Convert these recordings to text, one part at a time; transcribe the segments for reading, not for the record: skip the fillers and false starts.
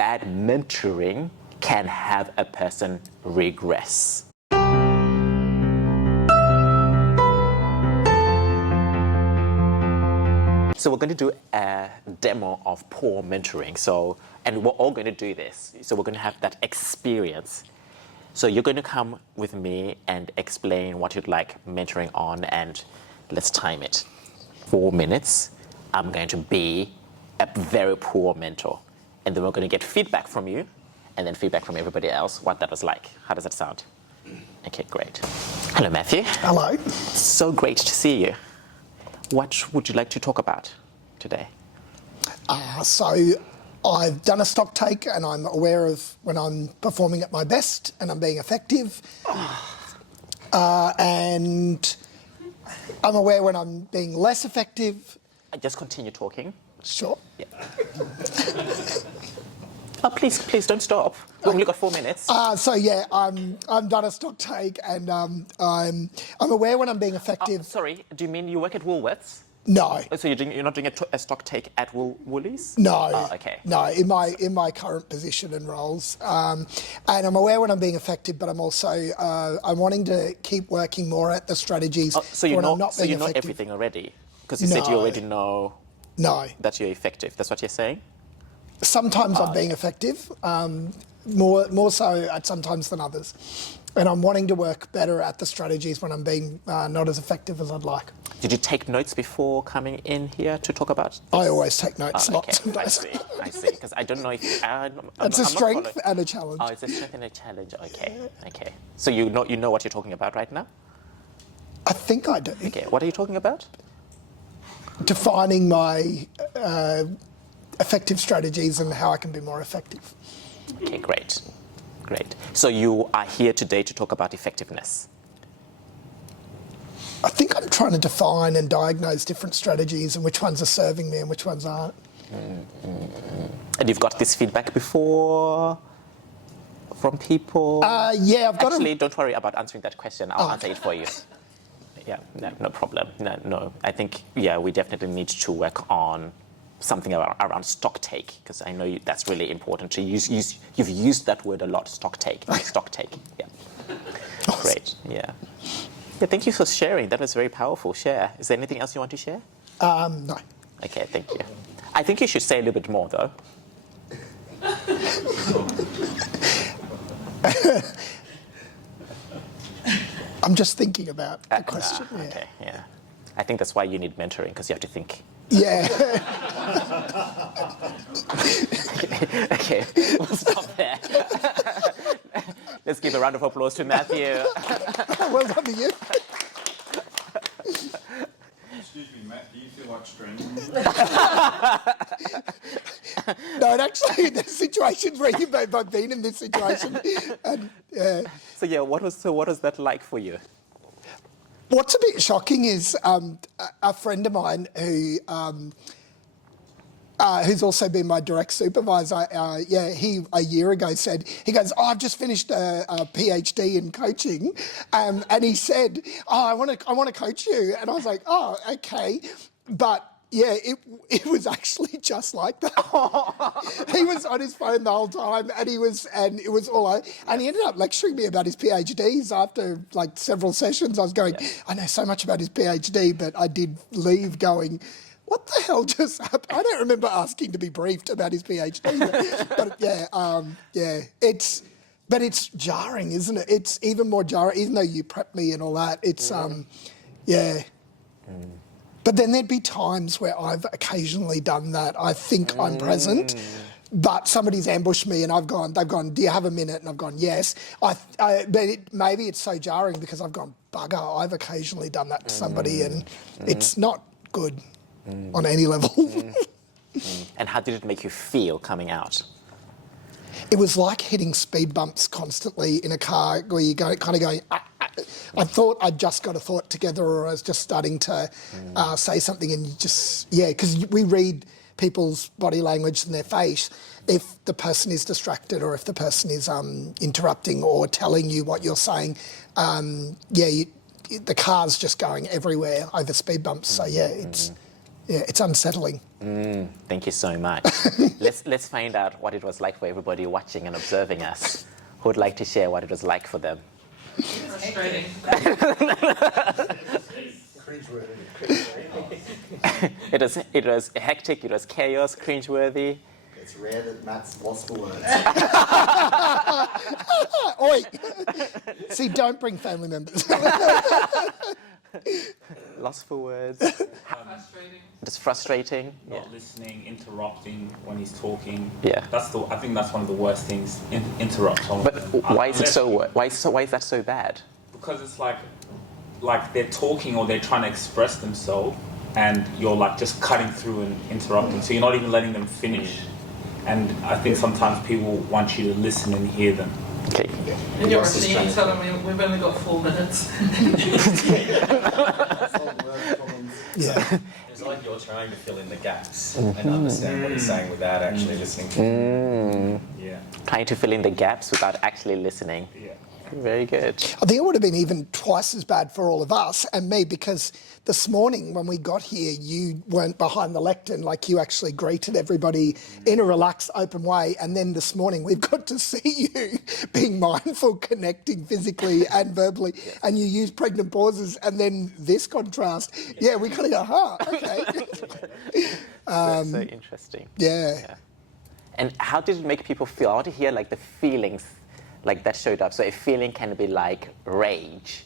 bad mentoring can have a person regress. So we're going to do a demo of poor mentoring. And we're all going to do this. So we're going to have that experience. So you're going to come with me and explain what you'd like mentoring on, and let's time it. 4 minutes. I'm going to be a very poor mentor. And then we're going to get feedback from you, and then feedback from everybody else, what that was like. How does that sound? Okay, great. Hello, Matthew. Hello. So great to see you. What would you like to talk about today? So I've done a stock take, and I'm aware of when I'm performing at my best and I'm being effective. And I'm aware when I'm being less effective. Just continue talking. Sure. Yeah. Oh, please don't stop. We've only got 4 minutes. I'm done a stock take, and I'm aware when I'm being effective. Sorry, do you mean you work at Woolworths? No. So you're not doing a stock take at Woolies? No. Oh, okay. No, in my current position and roles, and I'm aware when I'm being effective, but I'm also I'm wanting to keep working more at the strategies when I'm not being effective. So you know everything already, because you said you already know. No. That you're effective. That's what you're saying? Sometimes I'm being effective, more so at sometimes than others. And I'm wanting to work better at the strategies when I'm being not as effective as I'd like. Did you take notes before coming in here to talk about this? I always take notes, lots okay. of notes. I see, because I don't know if... It's a strength and a challenge. Oh, it's a strength and a challenge, okay. So you know what you're talking about right now? I think I do. Okay, what are you talking about? Defining my effective strategies and how I can be more effective. Okay, great. So you are here today to talk about effectiveness. I think I'm trying to define and diagnose different strategies and which ones are serving me and which ones aren't. And you've got this feedback before from people? Yeah, I've got Actually, don't worry about answering that question. I'll answer it for you. Yeah, no problem. No, I think, we definitely need to work on something around stock take, because I know that's really important to use. You've used that word a lot, stock take. Yeah. Great, yeah. Thank you for sharing. That was very powerful. Share. Is there anything else you want to share? No. Okay, thank you. I think you should say a little bit more, though. I'm just thinking about the question. Okay, yeah. I think that's why you need mentoring, because you have to think. Yeah. Okay, we'll stop there. Let's give a round of applause to Matthew. Well done to you. Excuse me, Matt, do you feel like strangling me? No, and actually, there's situations where you've both been in this situation. And, So what was that like for you? What's a bit shocking is a friend of mine who's also been my direct supervisor. He a year ago said, he goes, "Oh, I've just finished a PhD in coaching," and he said, "Oh, I want to coach you," and I was like, "Oh, okay," but. Yeah, it was actually just like that. He was on his phone the whole time, and it was all over. And he ended up lecturing me about his PhDs after like several sessions. I was going, I know so much about his PhD, but I did leave going, what the hell just happened? I don't remember asking to be briefed about his PhD, but it's jarring, isn't it? It's even more jarring, even though you prepped me and all that. It's But then there'd be times where I've occasionally done that. I think I'm present, but somebody's ambushed me and they've gone, "Do you have a minute?" And I've gone, "Yes." Maybe it's so jarring because I've gone, bugger, I've occasionally done that to somebody and it's not good on any level. And how did it make you feel coming out? It was like hitting speed bumps constantly in a car where you're kind of going, I thought I'd just got a thought together, or I was just starting to say something, and you just, because we read people's body language and their face. If the person is distracted or if the person is interrupting or telling you what you're saying, the car's just going everywhere over speed bumps. So, Yeah, it's unsettling. Thank you so much. Let's find out what it was like for everybody watching and observing us. Who would like to share what it was like for them? Frustrating. It was hectic, it was chaos, cringe-worthy. It's rare that Matt's lost for words. Oi! See, don't bring family members. Lost for words. Frustrating. Just frustrating. Not listening, interrupting when he's talking. Yeah. I think that's one of the worst things. Interrupt someone. But why is it why is that so bad? Because it's like they're talking or they're trying to express themselves, and you're like just cutting through and interrupting. So you're not even letting them finish. And I think sometimes people want you to listen and hear them. Okay. And you're seeing each other, we've only got 4 minutes. Yeah. It's like you're trying to fill in the gaps and understand what he's saying without actually listening to him. Yeah. Trying to fill in the gaps without actually listening. Yeah. Very good. I think it would have been even twice as bad for all of us and me, because this morning when we got here, you weren't behind the lectern, like you actually greeted everybody in a relaxed, open way. And then this morning we've got to see you being mindful, connecting physically and verbally, and you use pregnant pauses, and then this contrast. Yeah, we kind of go, okay. So interesting. Yeah. And how did it make people feel? I want to hear like the feelings like that showed up. So a feeling can be like rage,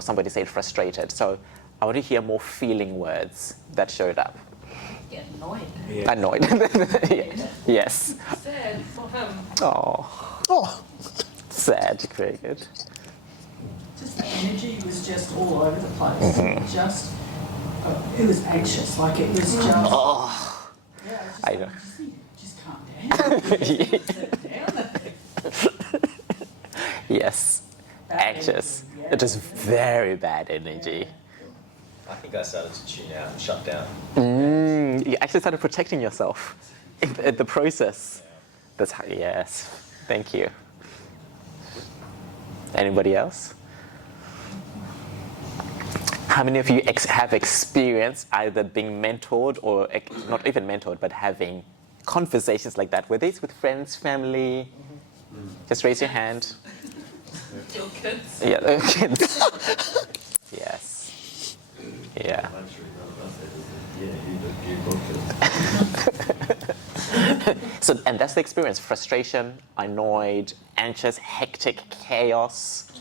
somebody said frustrated. So I want to hear more feeling words that showed up. Get annoyed. Yeah. Annoyed. Yes. Sad for him. Oh, Sad. Very good. Just the energy was just all over the place. It was anxious, like it was just. Oh, Yeah, it was just I like, know. just calm down. Sit down. Yes. Anxious. It is very bad energy. I think I started to tune out and shut down. You actually started protecting yourself in the process. That's how, yes. Thank you. Anybody else? How many of you have experienced either being mentored or not even mentored, but having conversations like that, whether it's with friends, family? Just raise your hand. Your kids. Yeah, kids. Yes. Yeah. So, and that's the experience: frustration, annoyed, anxious, hectic, chaos.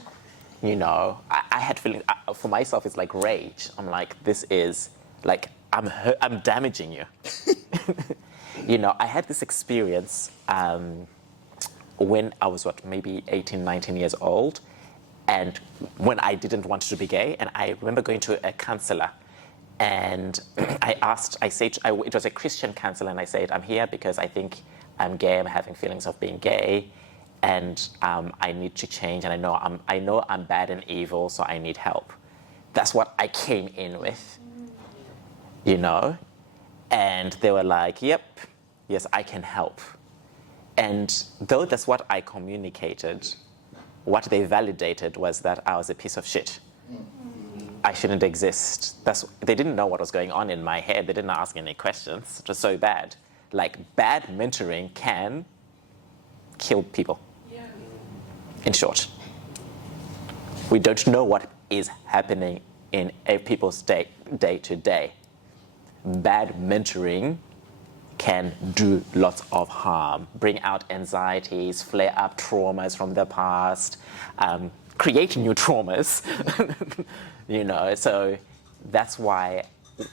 I had feeling for myself. It's like rage. I'm like, this is like I'm damaging you. I had this experience when I was maybe 18, 19 years old, and when I didn't want to be gay, and I remember going to a counselor. And I said, it was a Christian counselor, and I said, I'm here because I think I'm gay, I'm having feelings of being gay, and I need to change, and I know I'm bad and evil, so I need help. That's what I came in with, and they were like, yep, yes, I can help. And though that's what I communicated, what they validated was that I was a piece of shit. I shouldn't exist. They didn't know what was going on in my head. They didn't ask any questions. It was so bad. Like, bad mentoring can kill people. Yeah. In short, we don't know what is happening in people's day to day. Bad mentoring can do lots of harm, bring out anxieties, flare up traumas from the past, create new traumas. So that's why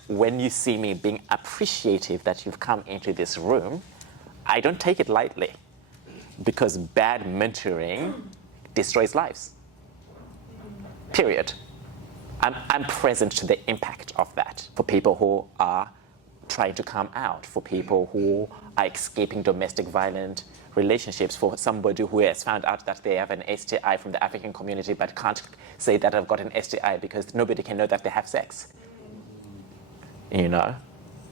when you see me being appreciative that you've come into this room, I don't take it lightly, because bad mentoring destroys lives. Period. I'm present to the impact of that for people who are trying to come out, for people who are escaping domestic violent relationships, for somebody who has found out that they have an STI from the African community but can't say that I've got an STI because nobody can know that they have sex.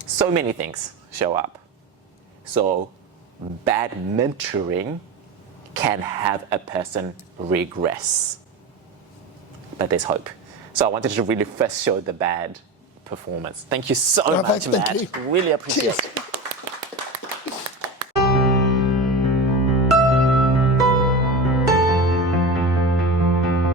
So many things show up. So bad mentoring can have a person regress. But there's hope. So I wanted to really first show the bad performance. Thank you so Oh, much, thank Matt. you. Really appreciate Cheers. it.